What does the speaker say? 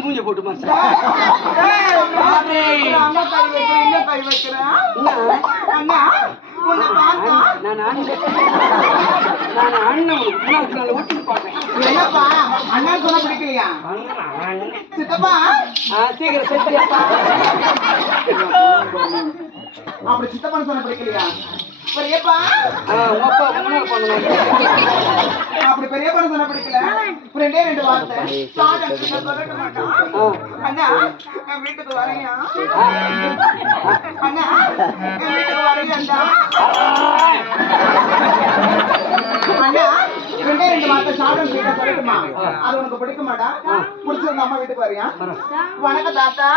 மூஞ்ச போட்டு அப்படி சித்தப்பா சொன்ன பிடிக்கலையா அப்படி பெரியப்பா சொன்ன பிடிக்கல ரெண்டே ரெண்டு வார்த்தை சொல்லட்ட மாட்டான் அண்ணா என் வீட்டுக்கு வரையா அண்ணா என் வீட்டுக்கு வரையாண்டா அண்ணா ரெண்டே ரெண்டு வார்த்தை சாதம் வீட்டை சொல்லட்டுமா அது உனக்கு பிடிக்க மாட்டா பிடிச்சிருந்த அம்மா வீட்டுக்கு வரையா வணக்கம் தாத்தா